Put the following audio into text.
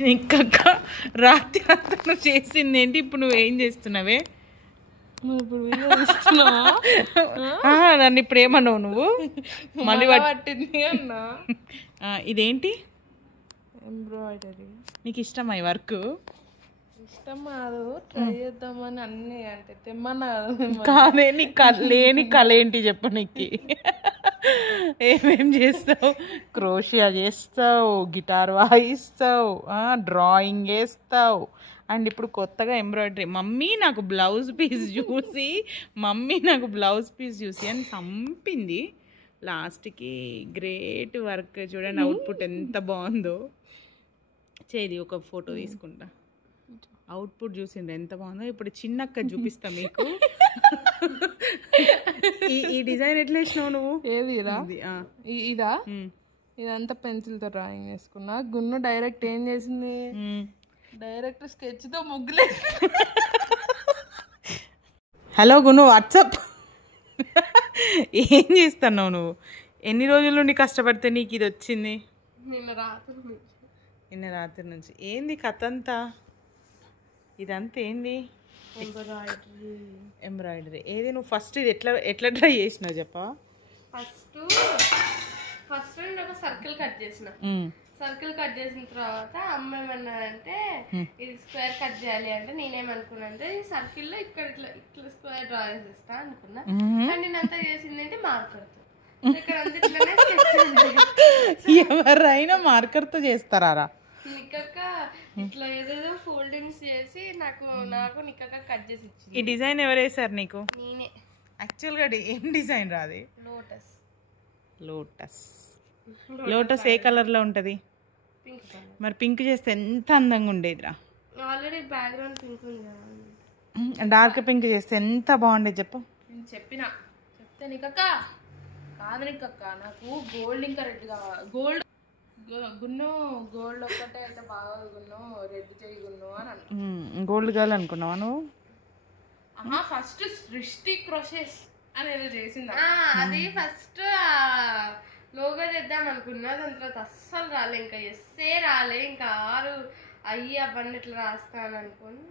ఇంకక్క రాత్రి అంతా నువ్వు చేసింది ఏంటి? ఇప్పుడు నువ్వేం చేస్తున్నావే? నన్ను ఇప్పుడు ఏమన్నావు నువ్వు? మళ్ళీ పట్టింది అన్నా. ఇదేంటి? ఎంబ్రాయిడరీ. నీకు ఇష్టమా ఈ వర్క్? ఇష్టం కాదు, ట్రై చేద్దామని అన్ని అంటే తెమ్మన్నా కాదే. నీకు లేని కళ ఏంటి చెప్పు. నీకు ఏమేం చేస్తావు? క్రోషియా చేస్తావు, గిటార్ వాయిస్తావు, డ్రాయింగ్ వేస్తావు, అండ్ ఇప్పుడు కొత్తగా ఎంబ్రాయిడరీ. మమ్మీ నాకు బ్లౌజ్ పీస్ చూసి అని చంపింది. లాస్ట్కి గ్రేట్ వర్క్. చూడండి అవుట్పుట్ ఎంత బాగుందో. చేది ఒక ఫోటో తీసుకుంటా. అవుట్పుట్ చూసిండ్రు ఎంత బాగుందో. ఇప్పుడు చిన్నక్క చూపిస్తా మీకు. ఈ డిజైన్ ఎట్లా వేసినావు నువ్వు? ఏది ఇదా? ఇదంతా పెన్సిల్తో డ్రాయింగ్ వేసుకున్నా. గున్ను డైరెక్ట్ ఏం చేసింది? డైరెక్ట్ స్కెచ్తో ముగ్గులే. Hello Gunu, WhatsApp. ఏం చేస్తున్నావు నువ్వు? ఎన్ని రోజుల నుండి కష్టపడితే నీకు ఇది వచ్చింది? నిన్న రాత్రి నుంచి. ఏంది కథ అంతా? ఇదంతా ఏంది? ఎంబ్రాయిడరీ. ఏది నువ్వు ఫస్ట్ ఇది ఎట్లా ట్రై చేసినావు చెప్పా? ఫస్ట్ నేను ఒక సర్కిల్ కట్ చేసిన. సర్కిల్ కట్ చేసిన తర్వాత అమ్మ ఏమన్నాదంటే ఇది స్క్వేర్ కట్ చేయాలి అంటే నేనేమనుకున్నా అంటే ఈ సర్కిల్ లో ఇక్కడ ఇట్లా స్క్వేర్ డ్రా చేసేస్తా అనుకున్నా. కానీ నేను అంతా చేసింది ఏంటి మార్కర్తో. ఇక్కడ అంతా ఇట్లానే ఎవరైనా మార్కర్తో చేస్తారా? నిక్కక్క ఇట్లా ఏదేదో ఫోల్డింగ్స్ చేసి నాకు నిక్కక్క కట్ చేసి ఇచ్చింది. ఈ డిజైన్ ఎవరు వేసారు నీకు? నేనే. యాక్చువల్గా ఏం డిజైన్ రాది? లోటస్. లోటస్ ఏ కలర్లో ఉంటుంది? Pink colour. మరి పింక్ చేస్తే ఎంత అందంగా ఉండేదిరా. ఆల్రెడీ బ్యాక్గ్రౌండ్ పింక్ ఉంది. డార్క్ పింక్ చేస్తే ఎంత బాగుండేది చెప్పు. నేను చెప్తే నిక్కక్క కాదు నిక్కక్క, నాకు గోల్డ్ ఇంకా రెడ్ కావాలి. గున్ను గోల్డ్ ఒక్కటే అయితే బాగా గున్ను రెడ్ చేయి గున్ను అని అన్నా. గోల్డ్ గర్ల్ అనుకున్నావా నువ్వు? ఫస్ట్ సృష్టి క్రోషెస్ అనేది చేసింది. అది ఫస్ట్ లోగో చేద్దాం అనుకున్నా. దాని తర్వాత అస్సలు రాలే. ఇంకా ఎస్సే రాలే. ఇంకా 6 అయ్యి అవన్నీ ఇట్లా రాస్తాను అనుకోని